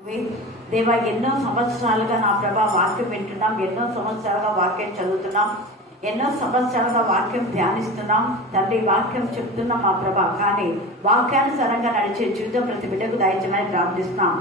దేవా, ఎన్నో సంవత్సరాలుగా నా ప్రభా వాక్యం వింటున్నాం, ఎన్నో సంవత్సరాలుగా వాక్యం చదువుతున్నాం, ఎన్నో సంవత్సరాలుగా వాక్యం ధ్యానిస్తున్నాం తండ్రి, వాక్యం చెప్తున్నాం మా ప్రభా. కానీ వాక్యానుసారంగా నడిచే జీవితం ప్రతి బిడ్డకు దయచేయమని ప్రార్థిస్తున్నాం.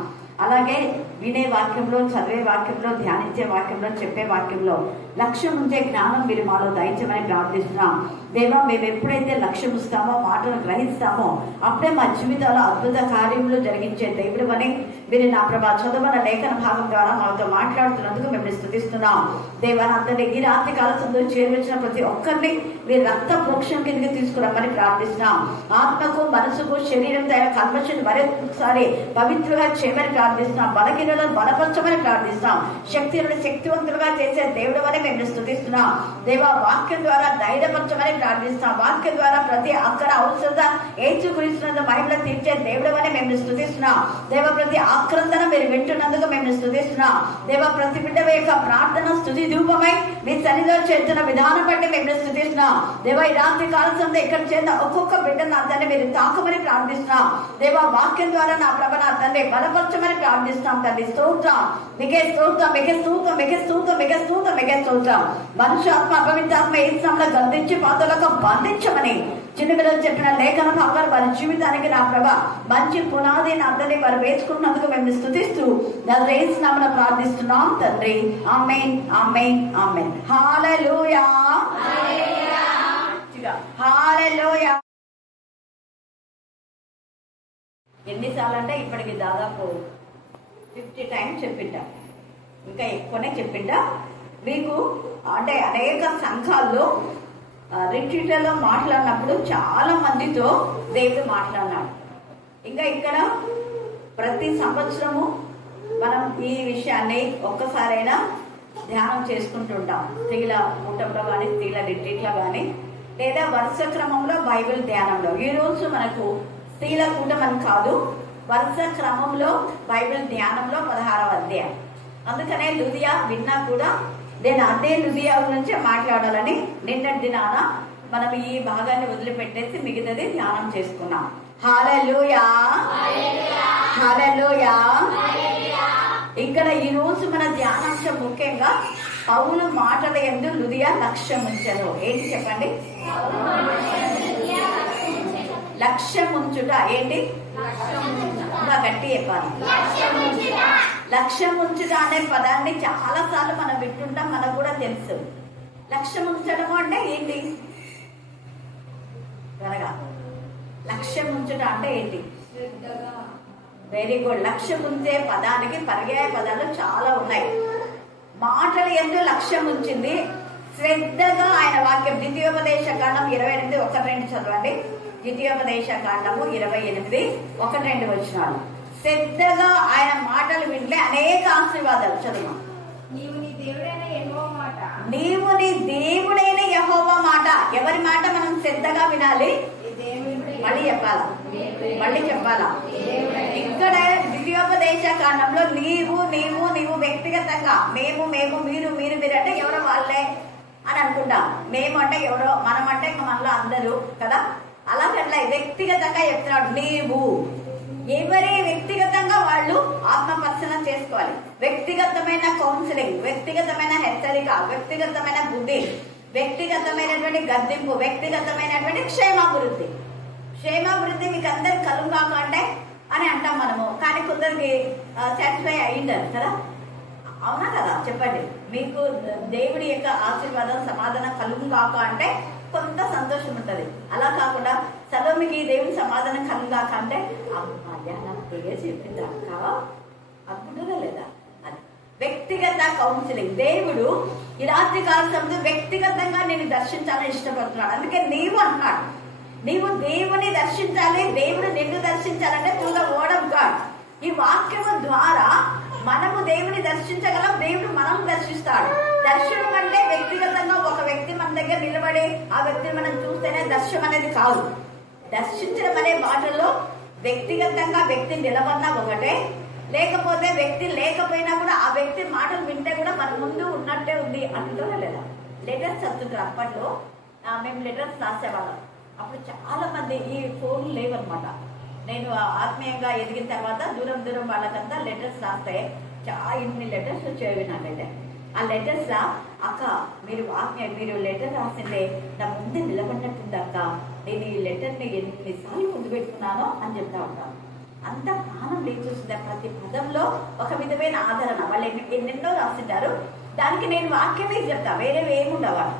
అలాగే వినే వాక్యంలో, చదివే వాక్యంలో, ధ్యానించే వాక్యంలో, చెప్పే వాక్యంలో లక్ష్యం ఉంచే జ్ఞానం మీరు మాలో దయచేయమని ప్రార్థిస్తున్నాం. దేవా, మేము ఎప్పుడైతే లక్ష్యం ఇస్తామో, మాటను గ్రహిస్తామో, అప్పుడే మా జీవితాల్లో అద్భుత కార్యములు జరిగించే దేవుడు అని మీరు నా ప్రభా చదవన లేఖన భాగం ద్వారా మాతో మాట్లాడుతున్నందుకు మేము స్తుతిస్తున్నాం. దేవా, అందరినీ ఈ రాత్రి కాల సందు చేర్చిన ప్రతి ఒక్కరిని మీరు రక్త మోక్షం కిందకి తీసుకురమ్మని ప్రార్థిస్తున్నాం. ఆత్మకు, మనసుకు, శరీరంతో అయిన కల్మషను మరొకసారి పవిత్రంగా చేయమని ప్రార్థిస్తున్నాం. బలహీనలను బలపరచమని ప్రార్థిస్తున్నాం. శక్తులను శక్తివంతులుగా చేసే దేవుడు అని మేము స్తుతిస్తున్నాం. దేవా, వాక్యం ద్వారా ధైర్యపరచమని ప్రార్థిస్తున్నాం. వాక్యం ద్వారా ప్రతి అక్కర ఔషధ ఏచుకురిస్తున్నందు మహిళ తీర్చే దేవుడు అని మేము స్తుతిస్తున్నాం. దేవ, ప్రతి ఆక్రందన మీరు వింటున్నందుకు మేము స్తుతిస్తున్నాం. దేవ, ప్రతి బిడ్డ యొక్క ప్రార్థన స్తుతి ధూపమై మీ సన్నిధిలో చేస్తున్న విధానం బట్టి మేము స్తుతిస్తున్నాం. దేవ, ఈ రాత్రి కాలంలో ఇక్కడ చేసిన ఒక్కొక్క బిడ్డను నా తండ్రి మీరు తాకమని ప్రార్థిస్తున్నాం. దేవ, వాక్యం ద్వారా నా ప్రభ నా తండ్రి బలపరచమని ప్రార్థిస్తున్నాం. తండ్రి స్తోత్రం, మీకే స్తోత్రం, మీకే స్తోత్రం, మీకే స్తోత్రం, మీకే స్తోత్రం, మీకే స్తోత్రం. మనుష్యాత్మ అపవిత్రాత్మ ఏ సమయంలో గర్దించి పాతలకు బంధించమని చిన్న పిల్లలు చెప్పిన లేఖన భాగాలు వారి జీవితానికి నా ప్రభ మంచి పునాది అందరినీ వారు వేసుకున్నందుకు మేము స్తుతిస్తూ యేసు నామమున ప్రార్థిస్తున్నాం తండ్రి. ఆమేన్, ఆమేన్, ఆమేన్. హల్లెలూయా, హల్లెలూయా. ఎన్నిసార్లు అంటే ఇప్పటికి దాదాపు 50 టైమ్స్ చెప్పింటా, ఇంకా ఎక్కువనే చెప్పింటా. మీకు అంటే అనేక సంఘాల్లో రిట్రీట్లలో మాట్లాడినప్పుడు చాలా మందితో దేవుడు మాట్లాడినాడు. ఇంకా ఇక్కడ ప్రతి సంవత్సరము మనం ఈ విషయాన్ని ఒక్కసారైనా ధ్యానం చేసుకుంటుంటాం. స్త్రీల కూటంలో కానీ, స్త్రీల రిట్రీట్లో కానీ, లేదా వరుస క్రమంలో బైబిల్ ధ్యానంలో. ఈరోజు మనకు స్త్రీల కూటం కాదు, వరుస క్రమంలో బైబిల్ ధ్యానంలో 16వ అధ్యాయం. అందుకనే లుదియా విన్నా కూడా నేను అదే లుదియా గురించి మాట్లాడాలని నిన్నటి దినాన మనం ఈ భాగాన్ని వదిలిపెట్టేసి మిగతాది ధ్యానం చేసుకున్నాం. హల్లెలూయా, హల్లెలూయా. ఇక్కడ ఈ రోజు మన ధ్యానాంశం ముఖ్యంగా పౌలు మాటల యందు లుదియా లక్ష్యం ఉంచెను. ఏంటి చెప్పండి? లక్ష్యం ఉంచుట. ఏంటి? గట్టి చెప్పాలి. లక్ష్యం ఉంచుట అనే పదాన్ని చాలా సార్లు మనం వింటుంటాం, మనకు కూడా తెలుసు. లక్ష్యం ఉంచడం అంటే ఏంటి? త్వరగా, లక్ష్యం ఉంచుట అంటే ఏంటి? Very good. లక్ష్యం ఉంచే పదానికి పర్యాయ పదాలు చాలా ఉన్నాయి. మాటలు ఎందుకు లక్ష్యం ఉంచింది? శ్రద్ధగా ఆయన వాక్యం. ద్వితీయోపదేశ కాండం 28, 1-2 చదవండి. ద్వితీయోపదేశ కాండము 28, 1-2 వచనాలు. శ్రద్ధగా ఆయన మాటలు వింటే అనేక ఆశీర్వాదాలు. చదువు. నీవు నీ దేవుడైన యెహోవా మాట. ఎవరి మాట మనం శ్రద్ధగా వినాలి? మళ్ళీ చెప్పాలా? ఇక్కడ ద్వితీయోపదేశ కాండంలో నీవు వ్యక్తిగతంగా, మేము మీరు అంటే ఎవరో వాళ్ళే అని అనుకుంటాం. మేము అంటే ఎవరో, మనం అంటే ఇంకా మనలో అందరూ కదా. అలాగట్లా వ్యక్తిగతంగా చెప్తున్నాడు. నీవు ఎవరి వ్యక్తిగతంగా వాళ్ళు ఆత్మ పరిశీలన చేసుకోవాలి. వ్యక్తిగతమైన కౌన్సిలింగ్, వ్యక్తిగతమైన హెచ్చరిక, వ్యక్తిగతమైన బుద్ధి, వ్యక్తిగతమైనటువంటి గద్దింపు, వ్యక్తిగతమైనటువంటి క్షేమాభివృద్ధి మీకు అందరికి కలుగాక అంటే అని అంటాం మనము. కానీ కొందరికి సాటిస్ఫై అయ్యింటారు కదా, అవునా కదా? చెప్పండి. మీకు దేవుడి యొక్క ఆశీర్వాదం, సమాధానం కలుగాక అంటే కొంత సంతోషం ఉంటుంది. అలా కాకుండా సలోమికి దేవుని సమాధానం కలుగాక అంటే చెప్పింది అక్క అనుకుంటుందా లేదా? అది వ్యక్తిగత కౌన్సిలింగ్. దేవుడు ఈ రాత్రి కాలం వ్యక్తిగతంగా నేను దర్శించాలని ఇష్టపడుతున్నాడు. అందుకే నీవు అన్నాడు, నీవు దేవుని దర్శించాలి, దేవుడు నిన్ను దర్శించాలంటే through the word of God. ఈ వాక్యము ద్వారా మనము దేవుని దర్శించగలం, దేవుడు మనం దర్శిస్తాడు. దర్శనం అంటే వ్యక్తిగతంగా ఒక వ్యక్తి మన దగ్గర నిలబడి ఆ వ్యక్తిని మనం చూస్తేనే దర్శనం అనేది కాదు. దర్శించడం అనే మాటల్లో వ్యక్తిగతంగా వ్యక్తి నిలబడినా ఒకటే, లేకపోతే వ్యక్తి లేకపోయినా కూడా ఆ వ్యక్తి మాటలు వింటే కూడా మన ముందు ఉన్నట్టే ఉంది అంటుందా లేదా? లెటర్స్ చదువుతుంటారు. అప్పట్లో మేము లెటర్స్ రాసేవాళ్ళం. అప్పుడు చాలా మంది ఈ ఫోన్లు లేవన్నమాట. నేను ఆత్మీయంగా ఎదిగిన తర్వాత దూరం దూరం వాళ్ళకంతా లెటర్స్ రాస్తే చాలా ఇన్ని లెటర్స్ వచ్చేవి నాకైతే. ఆ లెటర్స్ రా అక్క మీరు లెటర్ రాసిందే నా ముందు నిలబడినట్టుంది అక్క, నేను ఈ లెటర్ని ఎన్నిసార్లు ముందు పెట్టుకున్నానో అని చెప్తా ఉంటాను. అంత ప్రాణం లేచొస్తుంది ప్రతి పదంలో ఒక విధమైన ఆదరణ. వాళ్ళు ఎన్నెన్నో రాసింటారు, దానికి నేను వాక్యమే చెప్తా, వేరేవి ఏముండవాలి.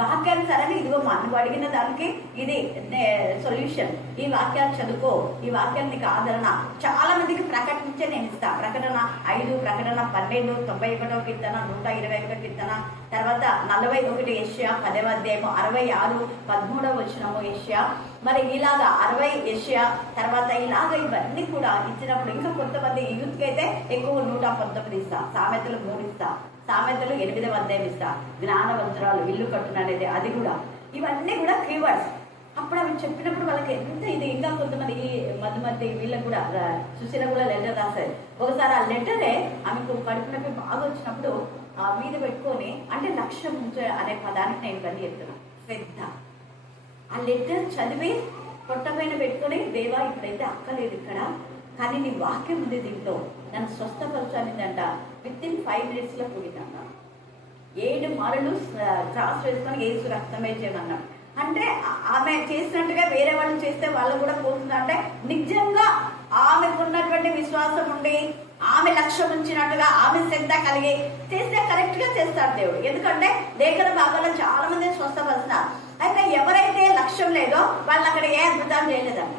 వాక్యానుసారంగా ఇదిగో నువ్వు అడిగిన దానికి ఇది సొల్యూషన్, ఈ వాక్యాలు చదువుకో, ఈ వాక్యాన్ని నీకు ఆదరణ. చాలా మందికి ప్రకటించే నేను ఇస్తా. ప్రకటన 5, ప్రకటన 12, 91 కీర్తన, 121 కీర్తన, తర్వాత 41 యెషయా 10వ అధ్యాయము, 66, 13వ వచనము యెషయా, మరి ఇలాగా 60 యెషయా, తర్వాత ఇలాగ ఇవన్నీ కూడా ఇచ్చినప్పుడు ఇంకా కొంతమంది యూత్కి అయితే ఎక్కువ 119 ఇస్తా, సామెతలు 3 ఇస్తా, సామెతలు 8వ అధ్యాయం ఇస్తా, జ్ఞానవంతురాలు ఇల్లు కట్టున అనేది అది కూడా. ఇవన్నీ కూడా కీవర్డ్స్. అప్పుడు అవి చెప్పినప్పుడు వాళ్ళకి ఎంత ఇది. ఇంకా కొంతమంది ఈ మధ్య వీళ్ళకి కూడా సుశీల కూడా లెటర్ రాశారు. ఒకసారి ఆ లెటరే ఆమెకు కడుపు నొప్పి బాగా వచ్చినప్పుడు మీద పెట్టుకొని, అంటే లక్ష్యం అనే పదానికి నేను ఇవన్నీ చెప్తున్నాను. శ్రద్ధ. ఆ లెటర్ చదివి పొట్టపైన పెట్టుకొని, దేవా ఇప్పుడైతే అక్కలేదు ఇక్కడ, కానీ నీ వాక్యం ఉంది దీంట్లో, నన్ను స్వస్థపరచాలిందంట. విత్ ఇన్ 5 minutes పోయిందంట. 7 మార్లు క్రాస్ వేసుకొని ఏసు రక్తమే చేయమన్నాడు. అంటే ఆమె చేసినట్టుగా వేరే వాళ్ళు చేస్తే వాళ్ళు కూడా పోతుంది. అంటే నిజంగా ఆమెకు ఉన్నటువంటి విశ్వాసం ఉండి, ఆమె లక్ష్యం ఉంచినట్టుగా, ఆమె శ్రద్ధ కలిగి చేస్తే కరెక్ట్ గా చేస్తాడు దేవుడు. ఎందుకంటే లేఖన భాగంలో చాలా మంది స్వస్థపరుస్తున్నారు. అయితే ఎవరైతే లక్ష్యం లేదో వాళ్ళు అక్కడ ఏ అద్భుతాలు చేయలేదన్న.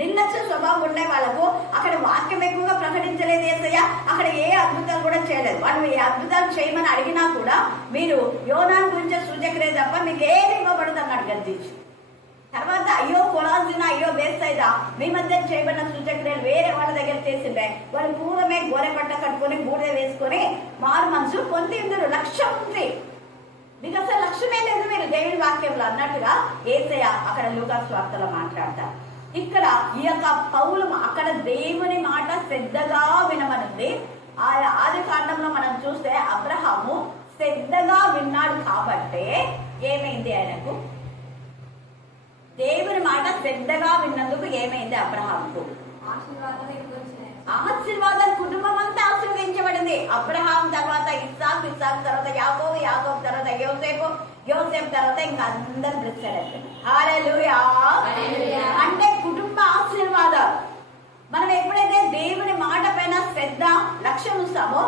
నిర్లక్ష్య స్వభావం ఉండే వాళ్ళకు అక్కడ వాక్యం ఎక్కువగా ప్రకటించలేదు ఏసయ్య, అక్కడ ఏ అద్భుతాలు కూడా చేయలేదు. వాళ్ళు ఏ అద్భుతాలు చేయమని అడిగినా కూడా మీరు యోనాను గురించే సూచకలే తప్ప మీకు ఏది ఇవ్వబడదు అన్నాడు గద్దించి. తర్వాత అయ్యో కొలాజిన, అయ్యో బేస్తైదా, మీ మధ్య చేయబడిన సూచక్రియలు వేరే వాళ్ళ దగ్గర చేసిండే, వాళ్ళు పూర్వమే గోరె పట్ట కట్టుకొని బూడిద వేసుకొని మారు మనసు పొంది ఇందులో లక్ష్యం ఉంది. మీకు అసలు లక్ష్యమే లేదు మీరు దేవుడి వాక్యంలో అన్నట్టుగా ఏసయ్య అక్కడ లూకా సువార్తలో మాట్లాడతారు. ఇక్కడ ఈ యొక్క పౌలు అక్కడ దేవుని మాట శ్రద్ధగా వినమనుంది. ఆది కాండంలో మనం చూస్తే అబ్రహాము శ్రద్ధగా విన్నాడు కాబట్టే ఏమైంది, ఆయనకు దేవుని మాట శ్రద్ధగా విన్నందుకు ఏమైంది అబ్రహాముకు? ఆశీర్వాదం. కుటుంబం అంతా ఆశీర్వదించబడింది. అబ్రహాం తర్వాత ఇస్సాకు, ఇస్సాకు తర్వాత యాకోబు, యాకోబు తర్వాత యోసేపు, యోసేపు తర్వాత ఇంకా అందరు బ్లెస్సెడ్ అయిపోయింది. హల్లెలూయా. అంటే కుటుంబ ఆశీర్వాదం. మనం ఎప్పుడైతే దేవుని మాట పైన శ్రద్ధ, లక్ష్యం ఇస్తామో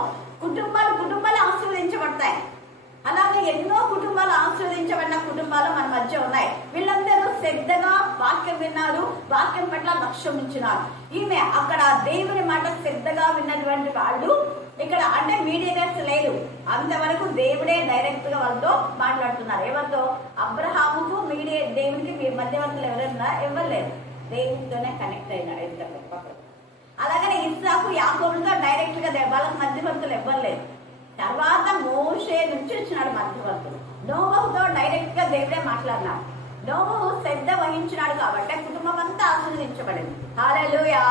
కుటుంబాలు ఆశీర్వదించబడతాయి. అలాగే ఎన్నో కుటుంబాలు ఆశీర్వదించబడిన కుటుంబాలు మన మధ్య ఉన్నాయి. వీళ్ళందరూ శ్రద్ధగా వాక్యం విన్నారు, వాక్యం పట్ల లక్ష్యం ఉంచినారు. ఈమె అక్కడ దేవుని మాట శ్రద్ధగా విన్నటువంటి వాళ్ళు ఇక్కడ అంటే మీడియేటర్స్ లేదు, అంతవరకు దేవుడే డైరెక్ట్ గా వాళ్ళతో మాట్లాడుతున్నారు. ఎవరితో? అబ్రహాముకు దేవునికి మధ్యవర్తులు ఎవరైనా ఇవ్వలేదు, దేవునితోనే కనెక్ట్ అయినాడు. ఎంత అలాగనే ఇస్సాకు, యాకోబులతో డైరెక్ట్ గా వాళ్ళకి మధ్యవర్తులు ఇవ్వలేదు. తర్వాత మోషే నుంచి వచ్చినాడు మధ్యవర్తులు. నోవహుతో డైరెక్ట్ గా దేవుడే మాట్లాడినాడు. నోవహు శ్రద్ధ వహించినాడు కాబట్టి కుటుంబం అంతా ఆశీర్వదించబడింది. హల్లెలూయా,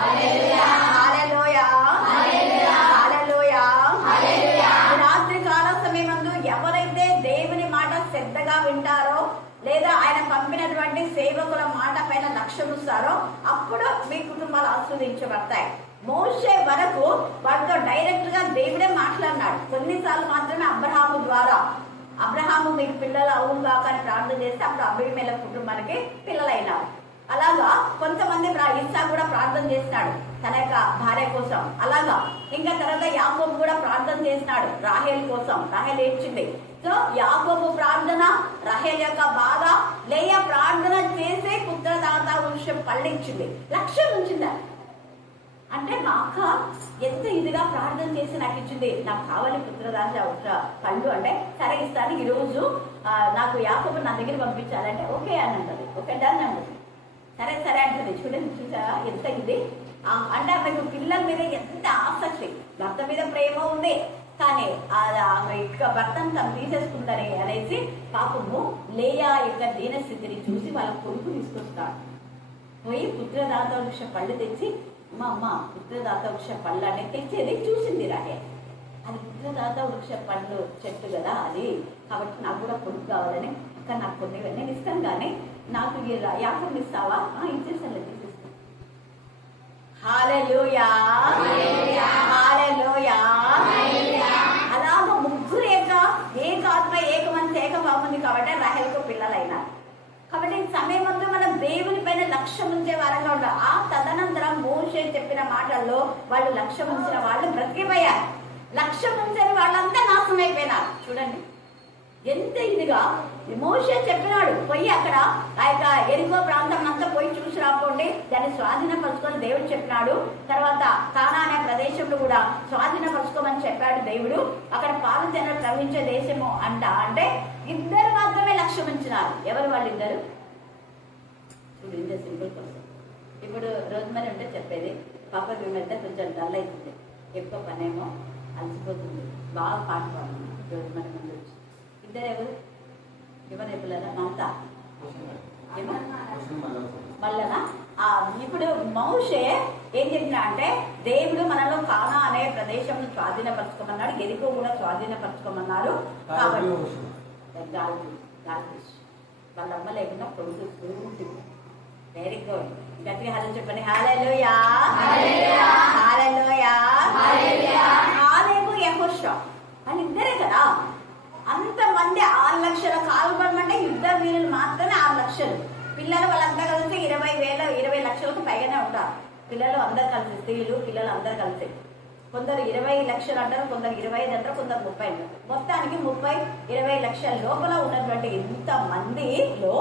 హల్లెలూయా, హల్లెలూయా. రాత్రి కాల సమయమందు ఎవరైతే దేవుని మాట శ్రద్ధగా వింటారో, లేదా ఆయన పంపినటువంటి సేవకుల మాట పైన లక్ష్యం ఇస్తారో, అప్పుడు మీ కుటుంబాలు ఆస్వాదించబడతాయి. మోషే వరకు వాటితో డైరెక్ట్ గా దేవుడే మాట్లాడినాడు. కొన్నిసార్లు మాత్రమే అబ్రహాము ద్వారా, అబ్రహాము మీకు పిల్లలు అవును కాక అని ప్రార్థన చేస్తే అప్పుడు అబీమెలెకు కుటుంబానికి పిల్లలైనారు. అలాగా కొంతమంది ఇస్సాకు కూడా ప్రార్థన చేసినాడు తన యొక్క భార్య కోసం. అలాగా ఇంకా తర్వాత యాకోబు కూడా ప్రార్థన చేసినాడు రాహేల్ కోసం. రాహేల్ ఏడ్చింది. సో యాకోబు ప్రార్థన, రాహేల్ యొక్క బాధ, లేయా ప్రార్థన చేసే పుత్రదాత వృక్షం పళ్ళిచ్చింది, లక్ష్యం ఉంచింది. అంటే మా అక్క ఎంత ఇదిగా ప్రార్థన చేసి నాకు ఇచ్చింది, నాకు కావాలి పుత్రదాశ పళ్ళు అంటే సరే ఇస్తాను, ఈరోజు నాకు యాకోబు నా దగ్గర పంపించాలంటే ఓకే అని అంటది. ఓకే డన్ అంటది. సరే సరే అంటది. చూడండి చూసారా ఎంత ఇది అంటే ఆమెకు పిల్లల మీద ఎంత ఆసక్తి, భర్త మీద ప్రేమ ఉంది, కానీ ఆమె భర్తను తను తీసేసుకుందని అనేసి పాపము లేయా యొక్క దీనస్థితిని చూసి వాళ్ళ కొడుకు తీసుకొస్తాడు. పోయి పుత్రదాత వృక్ష పళ్ళు తెచ్చి మా అమ్మ పుత్రదాత వృక్ష పళ్ళు అనేది తెచ్చేది చూసింది రాహేల్. అది పుత్రదాత వృక్ష పళ్ళు చెట్టు కదా అది, కాబట్టి నాకు కూడా కొడుకు కావాలని అక్కడ నాకు కొన్ని నేను ఇస్తాను, కానీ నాకు యాకోబుని ఇస్తావా? ఇచ్చేసాను, తీసేస్తాను. హల్లెలూయా, హల్లెలూయా. అలాగ ముగ్గురు ఏకాత్మ ఏక మనసు ఏక బాగుంది కాబట్టి రాహేలుకు పిల్లలైనారు. కాబట్టి సమయం ముందు మనం దేవుని పైన లక్ష్యం ఉంచే వారంగా ఉండాలి. ఆ తదనంతరం మోషే చెప్పిన మాటల్లో వాళ్ళు లక్ష్యం ఉంచిన వాళ్ళు బ్రతికిపోయారు. లక్ష్యం ఉంచని వాళ్ళంతా నాశనం అయిపోయినారు. చూడండి ఎంత ఇదిగా మోషే చెప్పినాడు, పోయి అక్కడ ఆ యొక్క ఎరికో ప్రాంతం అంతా పోయి చూసి రాకపోండి, దాన్ని స్వాధీనపరచుకొని దేవుడు చెప్పినాడు. తర్వాత కానా అనే ప్రదేశంలో కూడా స్వాధీనపరచుకోమని చెప్పాడు దేవుడు. అక్కడ పాలు తేనెలు ప్రవహించే దేశము అంటే ఇద్దరు మాత్రమే లక్ష్యం ఉంచినారు. ఎవరు వాళ్ళిద్దరు? ఇప్పుడు ఇంత సింపుల్ కోసం ఇప్పుడు రోజు మరి ఉంటే చెప్పేది, పాప మేమైతే కొంచెం డల్ అవుతుంది, ఎక్కువ పనేమో అలసిపోతుంది, బాగా పాట పాడుతుంది రోజు మరి ముందు వచ్చి. ఇద్దరు ఎవరు? ఎవరు పిల్లల మమతా మళ్ళనా? ఇప్పుడు మోషే ఏం చెప్పినా అంటే దేవుడు మనలో కానా అనే ప్రదేశం స్వాధీనపరచుకోమన్నాడు, ఎరికో కూడా స్వాధీనపరచుకోమన్నారు. కాబట్టి వాళ్ళ అమ్మ లేకుండా కొడుకు ఉంటుంది. వెరీ గుడ్, గట్టిగా హలో చెప్పండి. హల్లెలూయా, హల్లెలూయా, కాలేబు యెహోషువ వాళ్ళిద్దరే కదా. అంతమంది 6 లక్షల కాల్బలం అంటే యుద్ధ వీరులు మాత్రమే 6 లక్షలు. పిల్లలు వాళ్ళంతా కలిసి 20 లక్షలకు పైగానే ఉంటారు. పిల్లలు అందరు కలిసి, స్త్రీలు పిల్లలు అందరు కలిసి. కొందరు 20 లక్షలు అంటారు, కొందరు 25 అంటారు, కొందరు 30 అంటారు. మొత్తానికి 30-20 లక్షల లోపల ఉన్నటువంటి ఇంత మందిలో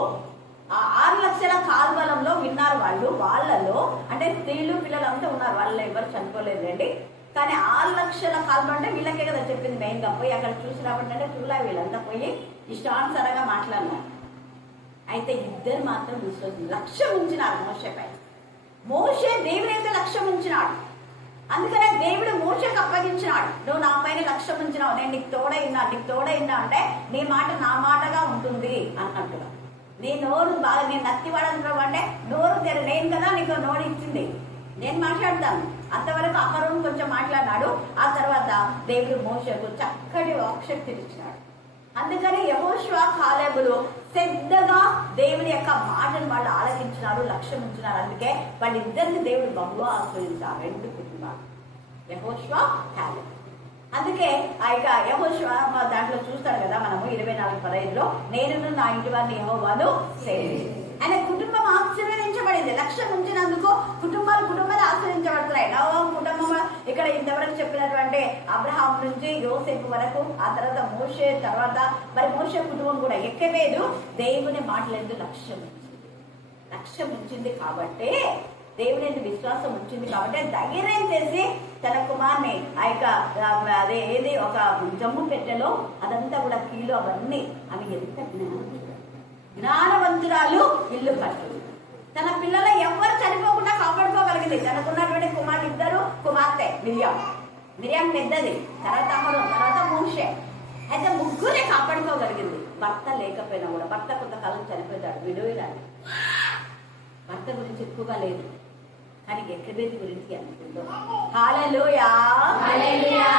6 లక్షల కాల్బలంలో విన్నారు వాళ్ళు. వాళ్ళలో అంటే స్త్రీలు పిల్లలు అంతా ఉన్నారు, వాళ్ళు ఎవరు చనిపోలేదండి. కానీ 6 లక్షల కాల్బలం అంటే వీళ్ళకే కదా చెప్పింది మెయిన్ గా. పోయి అక్కడ చూసి రాబట్టే చూలా వీళ్ళంతా పోయి ఇష్టానుసారంగా మాట్లాడినారు. అయితే ఇద్దరు మాత్రం విశ్వాసం లక్ష్యం ఉంచినారు మోషే పైన. మోషే దేవుని అయితే లక్ష్యం ఉంచినాడు, అందుకనే దేవుడు మోషేకు అప్పగించినాడు. నువ్వు నా పైన లక్ష్యం ఉంచినావు, నేను నీకు తోడైనా అంటే నీ మాట నా మాటగా ఉంటుంది అన్నట్టుగా. నీ నోరు బాగా నేను నత్తివాడను అంటే నోరు నేను కదా నీకు నోరు ఇచ్చింది, నేను మాట్లాడతాను. అంతవరకు అహరోను కొంచెం మాట్లాడినాడు. ఆ తర్వాత దేవుడు మోషేకు చక్కటి వాక్శక్తిని ఇచ్చినాడు. అందుకని యెహోషువ కాలేబులు శ్రద్ధగా దేవుని యొక్క మాటను వాళ్ళు ఆలకించినారు, లక్ష్యం ఉంచినారు. అందుకే వాళ్ళిద్దరిని దేవుడు బహుగా ఆశ్రయించారు, 2 కుటుంబాలు, యెహోషువ కాలేబు. అందుకే ఆ యొక్క యెహోషువ దాంట్లో చూస్తాడు కదా మనము 24:15లో, నేను నా ఇంటి వారిని యెహోవాను సేవించి. ఆయన కుటుంబం ఆశీర్వదించబడింది. లక్ష్యం ఉంచినందుకు కుటుంబాలు ఆశీర్వదించబడుతున్నాయి. నోవహు కుటుంబం ఇక్కడ ఇంతవరకు చెప్పినటువంటి అబ్రహాం నుంచి యోసేపు వరకు, ఆ తర్వాత మోషే, తర్వాత మరి మోషే కుటుంబం కూడా ఎక్కలేదు. దేవుని మాటలందు లక్ష్యం ఉంచింది కాబట్టి, దేవుని విశ్వాసం ఉంచింది కాబట్టి ధైర్యం చేసి తన కుమార్ని ఆ యొక్క అదే ఏది ఒక జమ్ము పెట్టెలో అదంతా కూడా కీలు అవన్నీ అవి ఎంత జ్ఞానవంతురాలు ఇల్లు కట్టు. తన పిల్లలు ఎవరు చనిపోకుండా కాపాడుకోగలిగింది. తనకున్నటువంటి కుమారుడు 2 కుమార్తె, మిరియాం పెద్దది, తర్వాత అహరోను, తర్వాత మోషే. అయితే ముగ్గురే కాపాడుకోగలిగింది. భర్త లేకపోయినా కూడా, భర్త కొంతకాలం చనిపోతాడు, విడోయిరాడు. భర్త గురించి ఎక్కువగా లేదు, కానీ ఎక్కబేది గురించి అనుకుందో. హల్లెలూయా, హల్లెలూయా,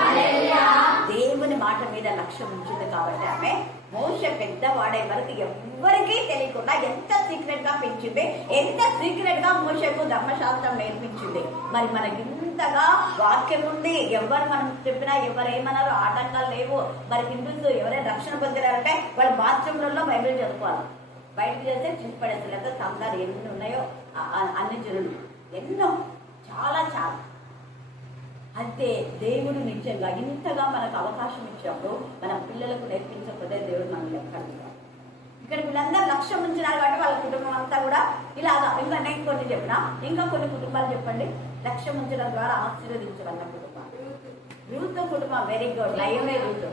హల్లెలూయా. దేవుని మాట మీద లక్ష్యం ఉంచింది కాబట్టి ఆమె మోషే పెద్దవాడే వరకు ఎవ్వరికీ తెలియకుండా ఎంత సీక్రెట్ గా పెంచింది, ఎంత సీక్రెట్ గా మోషేకు ధర్మశాస్త్రం నేర్పించింది. మరి మనకి ఇంతగా వాక్యం ఉంది, ఎవరు మనం చెప్పినా ఎవరేమన్నారో ఆటంకాలు లేవు. మరి హిందూస్ ఎవరైనా రక్షణ పొందారంటే వాళ్ళు బాత్రూమ్లలో బైబిల్ చదువుకోవాలి, బయటకు చేస్తే చూసి పడేస్తారు. లేదా సంఘాలు ఎన్ని ఉన్నాయో అన్ని జనులు ఎన్నో చాలా. అయితే దేవుడు నిజంగా ఇంతగా మనకు అవకాశం ఇచ్చినప్పుడు మన పిల్లలకు నేర్పించకపోతే దేవుడు మనల్ని ఎక్కడుంటాడు. ఇక్కడ వీళ్ళందరూ లక్ష్యం ఉంచినారు కాబట్టి వాళ్ళ కుటుంబం అంతా కూడా ఇలాగా. ఇంకా నేను కొన్ని చెప్పినా, ఇంకా కొన్ని కుటుంబాలు చెప్పండి లక్ష్యం ఉంచడం ద్వారా ఆశీర్వదించబడిన కుటుంబాలు. రూత్ కుటుంబం వెరీ గుడ్, నయమే రూత్.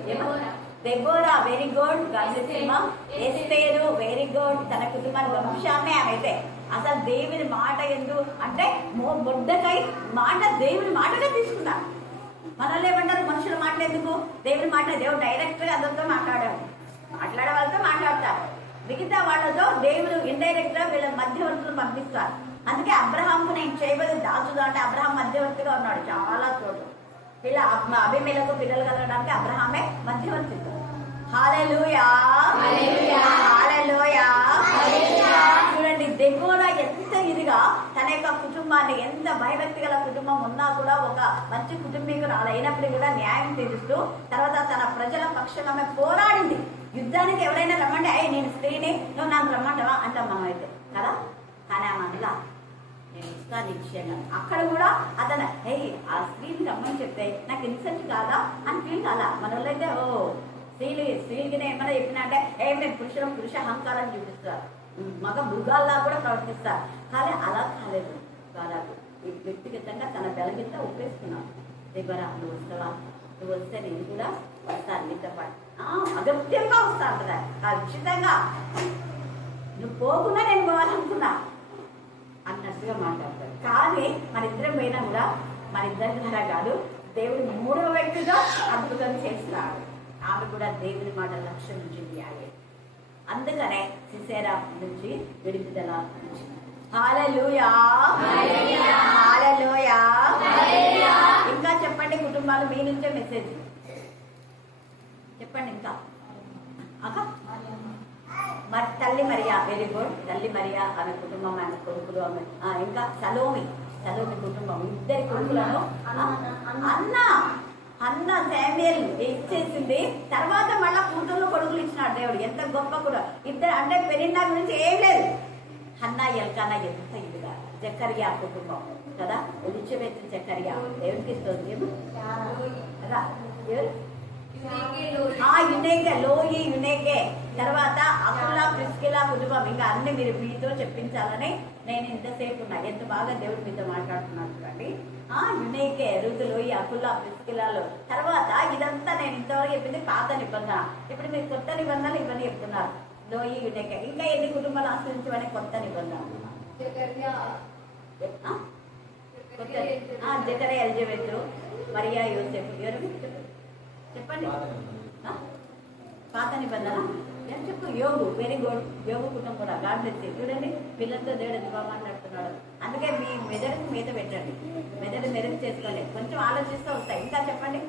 దెబోరా వెరీ గుడ్, ఎస్తేరు వెరీ గుడ్. తన కుటుంబాన్ని వంశాన్నే ఆమె అయితే అసలు దేవుని మాట ఎందు అంటే బొడ్డకై మాట దేవుని మాటగా తీసుకున్నారు. మనల్ని ఏమంటారు, మనుషుల మాటలు ఎందుకు, దేవుని మాట. దేవుడు డైరెక్ట్ గా అందరితో మాట్లాడే వాళ్ళతో మాట్లాడతారు. మిగతా వాళ్ళతో దేవుడు ఇండైరెక్ట్ గా వీళ్ళ మధ్యవర్తులు పంపిస్తారు. అందుకే అబ్రహాంకు నేను చేయబోదు దాచుదా అంటే అబ్రహాం మధ్యవర్తిగా ఉన్నాడు చాలా చోట్ల. ఇలా అభిమేలకు పిల్లలు కలగడానికి అబ్రహామే మధ్యవర్తిత్వం. హల్లెలూయా, హల్లెలూయా. చూడండి దెబోరా ఎంత ఇదిగా తన యొక్క కుటుంబాన్ని, ఎంత భయభక్తి గల కుటుంబం ఉన్నా కూడా ఒక మంచి కుటుంబీకురాలు అయినప్పుడు కూడా న్యాయం తీరుస్తూ తర్వాత తన ప్రజల పక్షంగా ఆమె పోరాడింది. యుద్ధానికి ఎవరైనా రమ్మంటే అయ్యి నేను స్త్రీని, నువ్వు నాకు రమ్మంటావా అంటాం మనం అయితే కదా. కానీ ఆమె అందులో నేను ఇస్తాను నిశ్చయంగా. అక్కడ కూడా అతను ఆ స్త్రీని రమ్మని చెప్తే నాకు ఇన్సెంట్ కాదా అని ఫీల్ కాదా. మన వాళ్ళైతే స్త్రీలకి ఏమైనా చెప్పినా అంటే మేము పురుష అహంకారాన్ని చూపిస్తారు, మగ మృగాల్లా కూడా ప్రవర్తిస్తారు. కానీ అలా కాలేదు బాలాకు. వ్యక్తిగతంగా తన బెలగిత ఒప్పేసుకున్నాను. దేవరా నువ్వు వస్తావా, నువ్వు వస్తే నేను కూడా వస్తాను నీతో పాటు, అగత్యంగా వస్తాను కదా, ఖచ్చితంగా నువ్వు పోకుండా నేను పోవాలనుకున్నా అన్నట్టుగా మాట్లాడతాడు. కానీ మన ఇద్దరం పోయినా కూడా మన ఇద్దరి ద్వారా కాదు, దేవుడు మూడవ వ్యక్తిగా అద్భుతం చేస్తున్నాడు. ఆమె కూడా దేవుని మాట లక్ష్యం ఉంచింది. అందుకనే సిసేరా నుంచి విడుదల వచ్చింది. హల్లెలూయా, హల్లెలూయా. ఇంకా చెప్పండి కుటుంబాలు, మీ నుంచే మెసేజ్ చెప్పండి. ఇంకా మరి తల్లి మరియా, వెరీ గుడ్. తల్లి మరియా ఆమె కుటుంబం, ఆమె కొడుకులు, ఆమె ఇంకా సలోమి కుటుంబం, ఇద్దరి కొడుకులను అన్న శామ్యూయల్ ఇచ్చేసింది. తర్వాత మళ్ళా కూతుళ్ళు కొడుకులు ఇచ్చినాడు దేవుడు. ఎంత గొప్ప కూడా. ఇద్దరు అంటే పెనిన్నా గురించి ఏం లేదు. హన్నా ఎల్కానా ఎంత ఇదిగా. జకర్యా కుటుంబం కదా, ఎలిజబెత్ జకర్యా ఎవరికి ఇస్తుంది కదా, యునేకే. తర్వాత అకులా ప్రిస్కిలా కుటుంబం. ఇంకా అన్ని మీరు మీతో చెప్పించాలని నేను ఇంతసేపు ఉన్నా. ఎంత బాగా దేవుడు మీతో మాట్లాడుతున్నాను చూడండి. యునేకే, రుతు, లోయి, అకులా, ప్రిస్కిలాలో. తర్వాత ఇదంతా నేను ఇంతవరకు చెప్పింది పాత నిబంధన. ఇప్పుడు మీరు కొత్త నిబంధనలు ఇవన్నీ చెప్తున్నారు. లోయి, యునేకే. ఇంకా ఎన్ని కుటుంబాలు ఆశ్రయించమని కొత్త నిబంధన. జకర్యా, ఎలిజబెత్, మరియా, యోసేపు. ఎవరు చెప్పండి. పాత నిబంధన నేను చెప్పు. యోగు, వెరీ గుడ్. యోగు కుటుంబం కూడా గాడ్ బ్లెస్ యు. చూడండి పిల్లలతో దేవుడు బాగా మాట్లాడుతున్నాడు. అందుకే మీ మెదడుకు మీద పెట్టండి, మెదడు చేసుకోండి, కొంచెం ఆలోచిస్తూ వస్తాయి. ఇంకా చెప్పండి.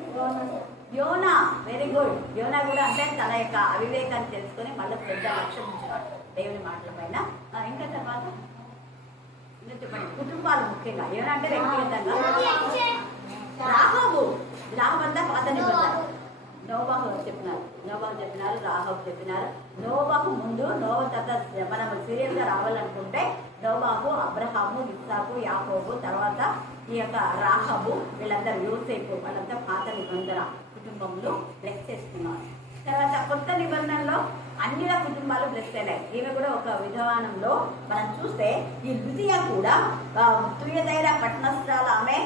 యోనా, వెరీ గుడ్. యోనా కూడా అంటే తన యొక్క అవివేకాన్ని తెలుసుకొని మళ్ళీ పెద్ద లక్ష్యం ఉంచున్నాడు దేవుని మాటల పైన. ఇంకా తర్వాత ఇంకా చెప్పండి. కుటుంబాలు ముఖ్యంగా యోనా అంటే వ్యక్తిగతంగా. రాహాబు అంతా పాత నిబంధన. నోవాహు చెప్పినారు, రాహాబు చెప్పినారు. నోవాహు ముందు తర్వాత మనం సీరియల్ గా రావాలనుకుంటే నోవాహు, అబ్రహాము, ఇస్సాకు, యాకోబు, తర్వాత ఈ యొక్క రాహాబు, వీళ్ళందరూ యోసేపు, వాళ్ళంతా పాత నిబంధన కుటుంబంలో బ్లెస్ చేసుకున్నారు. తర్వాత కొత్త నిబంధనలో అన్ని కుటుంబాలు బ్లెస్ అయినాయి. ఈమె కూడా ఒక విధానంలో మనం చూస్తే ఈ లుదియా కూడా తుయదైర పట్టణస్థాల ఆమె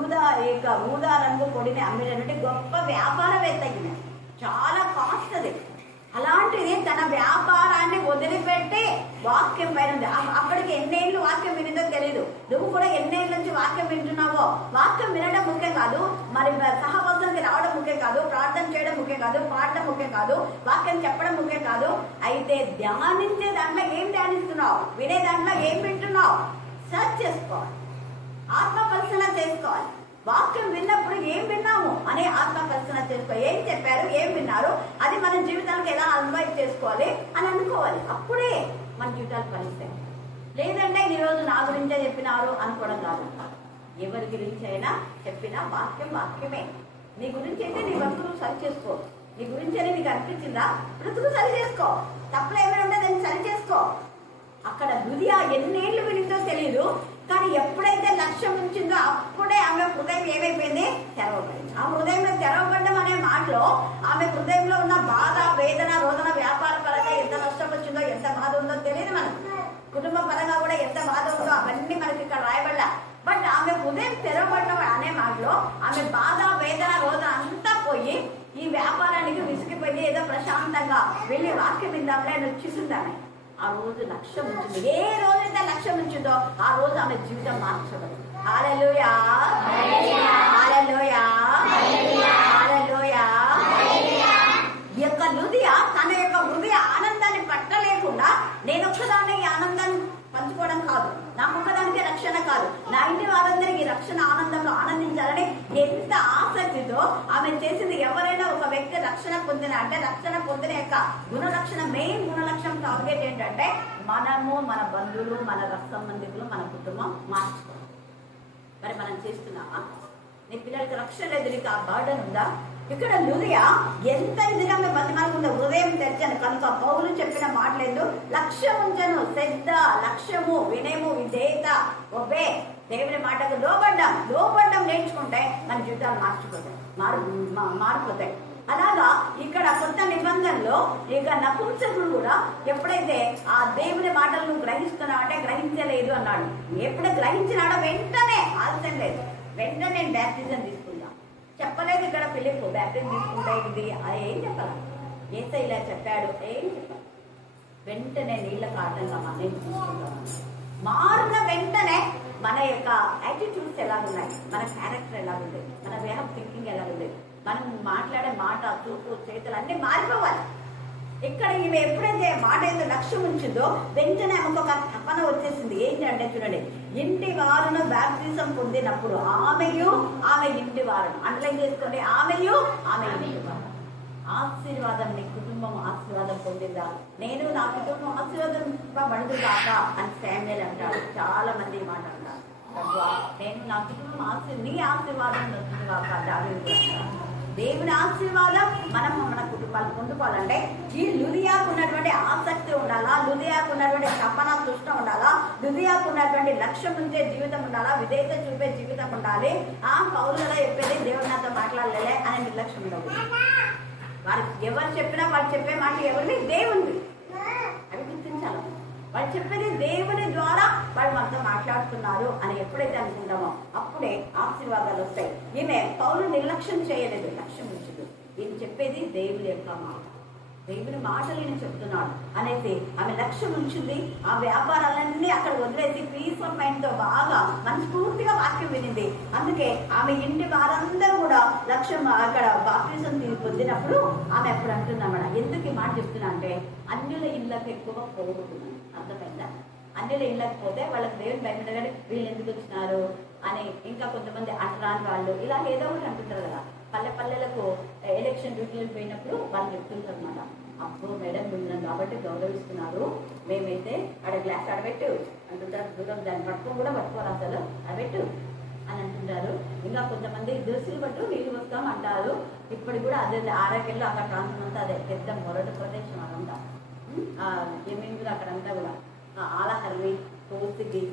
ఊదా రంగు పొడిని అమ్మినటువంటి గొప్ప వ్యాపారవేత్త. ఈమె చాలా కాస్ట్ అది. అలాంటిది తన వ్యాపారాన్ని వదిలిపెట్టి వాక్యం పైన అప్పటికి ఎన్నేళ్ళు వాక్యం వినిందో తెలీదు. నువ్వు కూడా ఎన్నేళ్ళ నుంచి వాక్యం వింటున్నావో. వాక్యం వినడం ముఖ్యం కాదు, మరి సహవాసానికి రావడం ముఖ్యం కాదు, ప్రార్థన చేయడం ముఖ్యం కాదు, పాడడం ముఖ్యం కాదు, వాక్యం చెప్పడం ముఖ్యం కాదు. అయితే ధ్యానించే దాంట్లో ఏం ధ్యానిస్తున్నావు, వినే దాంట్లో ఏం వింటున్నావు, సర్చ్ చేసుకోవాలి, ఆత్మ పరిశీలన చేసుకోవాలి. వాక్యం విన్నప్పుడు ఏం విన్నాము అనే ఆత్మ పరిశీలన చేసుకోవాలి. ఏం చెప్పారు, ఏం విన్నారు, అది మన జీవితాలకు ఎలా అన్వయం చేసుకోవాలి అని అనుకోవాలి. అప్పుడే మన జీవితాలు ఫలిస్తాయి. లేదంటే ఈరోజు నా గురించే చెప్పినారు అనుకోవడం కాదు. ఎవరి గురించి అయినా చెప్పినా వాక్యమే. నీ గురించి అయితే నీ బ్రతుకు సరి చేసుకో. నీ గురించి అని నీకు అనిపించిందా, బ్రతుకు సరి చేసుకో. తప్పులు ఏమైనా ఉంటే దాన్ని సరి చేసుకో. అక్కడ లుదియా ఎన్నేళ్ళు వినిందో తెలియదు, కానీ ఎప్పుడైతే లక్ష్యం ఉంచిందో అప్పుడే ఆమె హృదయం ఏమైపోయింది, తెరవబడింది. ఆ హృదయంలో తెరవబడ్డం అనే మాటలో ఆమె హృదయంలో ఉన్న బాధ, వేదన, రోదన, వ్యాపార పరంగా ఎంత నష్టం వచ్చిందో, ఎంత బాధ ఉందో తెలియదు. మనకు కుటుంబ పరంగా కూడా ఎంత బాధ ఉందో అవన్నీ మనకి ఇక్కడ రాయబడ్డా. బట్ ఆమె హృదయం తెరవబడడం అనే మాటలో ఆమె బాధ, వేదన, రోదన అంతా పోయి ఈ వ్యాపారానికి విసిగిపోయి ఏదో ప్రశాంతంగా వెళ్ళి వాక్యం విందాంలే అని వచ్చేసిందామె. ఆ రోజు లక్ష్యం ఉంచింది. ఏ రోజైతే లక్ష్యం ఉంచిందో ఆ రోజు ఆమె జీవితం మార్చబడింది. హల్లెలూయా, హల్లెలూయా, హల్లెలూయా. ఈ యొక్క లుదియా తన యొక్క హృదయ ఆనందాన్ని పట్టలేకుండా నేను ఒక్కదాన్ని ఈ ఆనందాన్ని పంచుకోవడం కాదు, నాకొక్కదానికి రక్షణ కాదు, నా ఇంటి వారందరికీ రక్షణ ఆనందంలో ఆనందించాలని ఎంత ఆసక్తితో ఆమె చేసింది. ఎవరైనా ఒక వ్యక్తి రక్షణ పొందిన అంటే రక్షణ పొందిన యొక్క గుణలక్షణ, మెయిన్ గుణలక్షణం టార్గెట్ ఏంటంటే మనము, మన బంధువులు, మన రక్త సంబంధికులు, మన కుటుంబం మార్చుకోవాలి. మరి మనం చేస్తున్నామా? నీ పిల్లలకి రక్షణ లేదు, నీకు ఆ బర్డన్ ఉందా? ఇక్కడ లుదియా ఎంత ఇదిగా బతిమాలకుందో, హృదయం తెరచను కనుక పౌలు చెప్పిన మాటలేదు. లక్ష్యం ఉంచను, శ్రద్ధ, లక్ష్యము, వినయము, విధేయత, ఒబే, దేవుని మాటకు లోబడ్డం నేర్చుకుంటే మన జీవితాలు మారిపోతాయి. అలాగా ఇక్కడ కొత్త నిబంధనలో ఇక నపుంసకుడు కూడా ఎప్పుడైతే ఆ దేవుని మాటలను గ్రహిస్తున్నావు అంటే గ్రహించలేదు అన్నాడు. ఎప్పుడు గ్రహించినాడో వెంటనే, ఆలస్యం లేదు, వెంటనే నేను బ్యాప్టిజం తీసుకుందా చెప్పలేదు. ఇక్కడ ఫిలిప్ బ్యాప్టిజం తీసుకుంటా ఇది ఏం చెప్పాలి, ఏసై ఇలా చెప్పాడు, ఏం చెప్పాలి. వెంటనే నీళ్ళ కాటంగా మనం తీసుకుంటాం. మారిన వెంటనే మన యొక్క యాటిట్యూడ్స్ ఎలా ఉన్నాయి, మన క్యారెక్టర్ ఎలా ఉంది, మన వే ఆఫ్ థింకింగ్ ఎలా ఉంది, మనం మాట్లాడే మాట, చూపు, చేతులు అన్నీ మారిపోవాలి. ఇక్కడ ఈమె ఎప్పుడైతే మాట ఏదో లక్ష్యం ఉంచిందో వెంటనే ఆమెకు ఒక తపన వచ్చేసింది. ఏంటి అంటే చూడండి, ఇంటి వారును బ్యాప్టిజం పొందినప్పుడు ఆమెయు ఆమె ఇంటి వారును, అండర్లైన్ చేసుకోండి, ఆమెయు ఆమె ఇంటి వారు. ఆశీర్వాదం, నీ కుటుంబం ఆశీర్వాదం పొందిందా? నేను నా కుటుంబం ఆశీర్వాదం పడదు కాక అని శామ్యూయల్ అంటాడు. చాలా మంది ఈ మాట అంటారు, నేను నా కుటుంబం నీ ఆశీర్వాదం వస్తుంది కాక. దావీదు దేవుని ఆశీర్వాదం మనం మన కుటుంబాలు పొందుకోవాలంటే ఈ లుదియాకు ఉన్నటువంటి ఆసక్తి ఉండాలా, లుదియాకు ఉన్నటువంటి తపన తృష్ణ ఉండాలా, లుదియాకు ఉన్నటువంటి లక్ష్యం ఉంచే జీవితం ఉండాలా, విధేయత చూపే జీవితం ఉండాలి. ఆ పౌరులలో చెప్పేది దేవుడు నాతో మాట్లాడలే అనే నిర్లక్ష్యం ఉండదు. వారు ఎవరు చెప్పినా వాళ్ళు చెప్పే మాట ఎవరిని? దేవుని. అవి గుర్తించాలి. వాళ్ళు చెప్పేది దేవుని ద్వారా వాళ్ళు మనతో మాట్లాడుతున్నారు అని ఎప్పుడైతే అనుకుంటామో అప్పుడే ఆశీర్వాదాలు వస్తాయి. ఈమె పౌలు నిర్లక్ష్యం చేయలేదు, లక్ష్యం ఉంచదు. ఈయన చెప్పేది దేవుని యొక్క మాట, దేవుని మాటలు ఈయన చెప్తున్నాడు అనేసి ఆమె లక్ష్యం ఉంచింది. ఆ వ్యాపారాలన్నీ అక్కడ వదిలేసి పీస్ ఆఫ్ మైండ్ తో బాగా మనస్ఫూర్తిగా వాక్యం వినింది. అందుకే ఆమె ఇంటి వారందరూ కూడా లక్ష్యం అక్కడ బాప్టిజం పొందినప్పుడు ఆమె ఎప్పుడు అంటుందన్నమాట. ఎందుకు ఈ మాట చెప్తున్నా అంటే అన్యుల ఇళ్ళకి ఎక్కువ పోగొట్టున్నాను. అర్థమైందా? అన్యుల ఇళ్ళకి పోతే వాళ్ళకి దేవుని భయం, వీళ్ళు ఎందుకు వచ్చినారు అని ఇంకా కొంతమంది అంటరాని వాళ్ళు ఇలా ఏదో ఒకటి అంటుంటారు కదా. పల్లెలకు ఎలక్షన్ డ్యూటీలకు పోయినప్పుడు వాళ్ళు చెప్తుంటారు అనమాట, అప్పుడు మేడం మిమ్మల్ని కాబట్టి గౌరవిస్తున్నారు, మేమైతే ఆడ గ్లాస్ ఆడబెట్టు అంటుంటారు. దూరం దాన్ని పట్టుకొని కూడా పట్టుకోరు, అసలు ఆడబెట్టు అని అంటుంటారు. ఇంకా కొంతమంది దోసులు పట్టు నీళ్ళు వస్తాం అంటారు. ఇప్పటికి కూడా అదే ఆరోగ్యంలో అక్కడ ప్రాంతం అంతా అదే పెద్ద మొరటి ప్రదేశం అదంతా. ఏమేమి కూడా అక్కడంతా కూడా ఆలహర్వి, కోసిగి,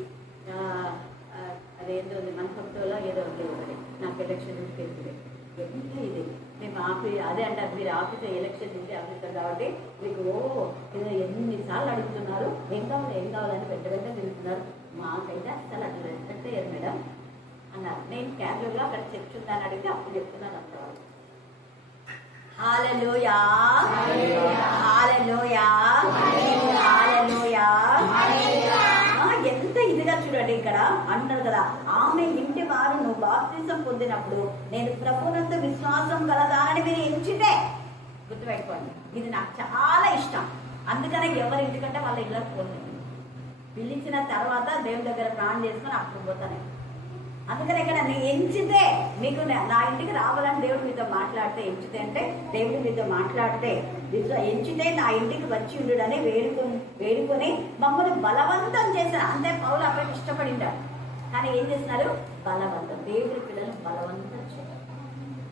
అదేందో ఉంది మన ఫోటోలో ఏదో ఉంది. నాకు ఎలక్షన్ డ్యూటీకి ఎంత ఇది మేము అదే అంటారు, మీరు ఆఫీసర్ ఎలక్షన్ డ్యూటీ ఆఫీసర్ కాబట్టి మీకు ఎన్నిసార్లు అడుగుతున్నారు, ఏం కావాలని వెంట తిరుగుతున్నారు. మాకైతే అసలు అట్లా రెస్పెక్ట్ అయ్యారు మేడం అన్నారు. నేను క్యాజువల్గా అక్కడ చర్చ్ ఉందని అడిగితే అప్పుడు చెప్తున్నాను అంటారు. హల్లెలూయా, హల్లెలూయా, హల్లెలూయా. ఎంత ఇదిగా చూడండి ఇక్కడ అంటారు కదా, ఆమె ఇంటి వారు నువ్వు బాప్తిజం పొందినప్పుడు నేను ప్రభువునందు విశ్వాసం కలదానని మీరు ఎంచితే, గుర్తుపెట్టుకోండి, ఇది నాకు చాలా ఇష్టం. అందుకనే ఎవరి ఇంటికంటే వాళ్ళ ఇళ్ళకి పోలేదు. పిలిచిన తర్వాత దేవుని దగ్గర ప్రాణం చేసుకొని అప్పుడు పోతానే. అందుకని ఇక్కడ నీ ఎంచితే మీకు నా ఇంటికి రావాలని దేవుడు మీతో మాట్లాడితే, ఎంచితే అంటే దేవుడు మీతో మాట్లాడితే, ఎంచితే నా ఇంటికి వచ్చి ఉండడని వేడుకొని మమ్మల్ని బలవంతం చేశారు. అంతే పౌలు అప్పటికి ఇష్టపడింటాడు, కానీ ఏం చేస్తున్నారు? బలవంతం. దేవుడి పిల్లల్ని బలవంతం చేయాలి.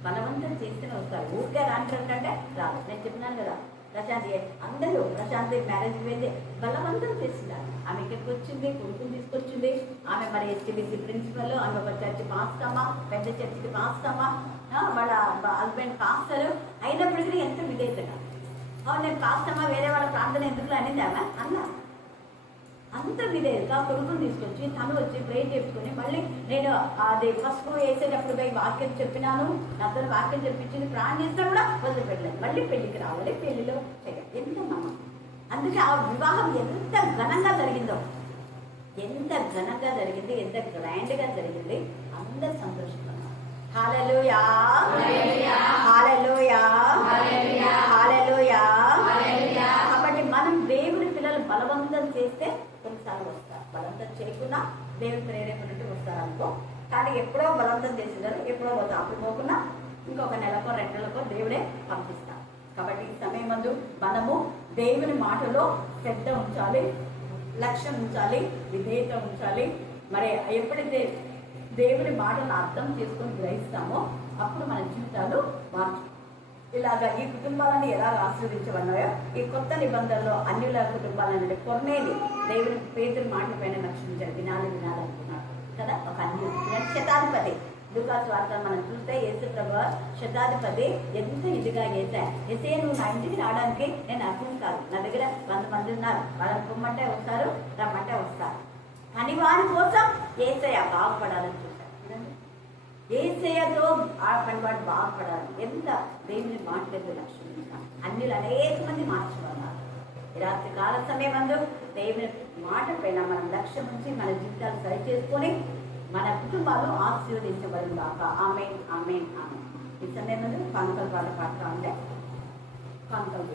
బలవంతం చేస్తేనే వస్తారు, ఊరికే రాంటే రాదు. నేను చెప్పినాను కదా, ప్రశాంతి అందరూ ప్రశాంతి మ్యారేజ్ పోయింది, బలవంతం చేస్తున్నారు. ఆమె ఇక్కడికి వచ్చింది, కొడుకుని తీసుకొచ్చింది. ఆమె మరి ఎస్టీబీసీ ప్రిన్సిపల్, ఆమె ఒక చర్చి పాస్తమ్మ, పెద్ద చర్చికి పాస్తమ్మ, వాళ్ళ హస్బెండ్ పాస్టర్ అయినప్పటికీ ఎంత విధేయతగా, నేను పాస్తమ్మ వేరే వాళ్ళ ప్రార్థన ఎందుకు అనేది ఆమె అన్నా. అంత విధేయతగా కొడుకుని తీసుకొచ్చి తను వచ్చి ప్రేర్ చేసుకుని మళ్ళీ నేను అది ఫస్ట్ వేసేటప్పుడు పోయి వాక్యం చెప్పినాను, నాతో వాక్యం చెప్పించింది, ప్రాణం చేస్తే కూడా వదిలిపెట్టలేదు. మళ్ళీ పెళ్లికి రావాలి, పెళ్లిలో చేయాలి. ఎంత నమ్మకం. అందుకే ఆ వివాహం ఎంత ఘనంగా జరిగిందో, ఎంత ఘనంగా జరిగింది, ఎంత గ్రాండ్గా జరిగింది, అందరు సంతోషంగా. హల్లెలూయా, హల్లెలూయా, హల్లెలూయా. కాబట్టి మనం దేవుని పిల్లలు బలవంతం చేస్తే కొన్నిసార్లు వస్తారు, బలవంతం చేయకుండా దేవుని ప్రేరేపణ వస్తారు అనుకో. కానీ ఎప్పుడో బలవంతం చేసినారు, ఎప్పుడో పోతాం. అప్పుడు పోకుండా ఇంకొక నెలకో 2 నెలలకో దేవుడే పంపిస్తాడు. కాబట్టి ఈ సమయం ముందు మనము దేవుని మాటలో శ్రద్ధ ఉంచాలి, లక్ష్యం ఉంచాలి, విధేయత ఉంచాలి. మరి ఎప్పుడైతే దేవుని మాటలను అర్థం చేసుకొని గ్రహిస్తామో అప్పుడు మన జీవితాలు మార్చు. ఇలాగా ఈ కుటుంబాలను ఎలా ఆశీర్వదించబడినాయో ఈ కొత్త నిబంధనలో అన్యుల కుటుంబాలను కొన్నేది దేవుని పేదరి మాటల పైన లక్ష్యం వినాలనుకున్నాడు కదా. ఒక అన్యుడు శతాధిపతి, లూకాసు వార్త మనం చూస్తే యేసు ప్రభువు శతాధిపతి ఎంత ఇదిగా ఏసే నువ్వు నా ఇంటికి రావడానికి నేను అర్థం కాదు, నా దగ్గర 100 మంది ఉన్నారు, వాళ్ళని పొమ్మంటే వస్తారు, రమ్మంటే వస్తారు, కానీ వారి కోసం ఏసయ్య బాగుపడాలని చూశారు. ఏసయ్యతో ఆ పనివాడు బాగుపడాలి. ఎంత దేవుని మాటలేదు లక్ష్యం అన్నిలు అనేక మంది మార్చబన్నారు. ఈ రాత్రి కాల సమయం అందు దేవుని మాట పైన మనం లక్ష్యం ఉంచి మన జీవితాలు సరి చేసుకొని మన కుటుంబాలు ఆశీర్వదించబడిన దాకా ఆమేన్ ఆమేన్ ఆమేన్. ఈ సమయం ముందు కానుకల పాట పాడుతూ ఉంటే కానుకలు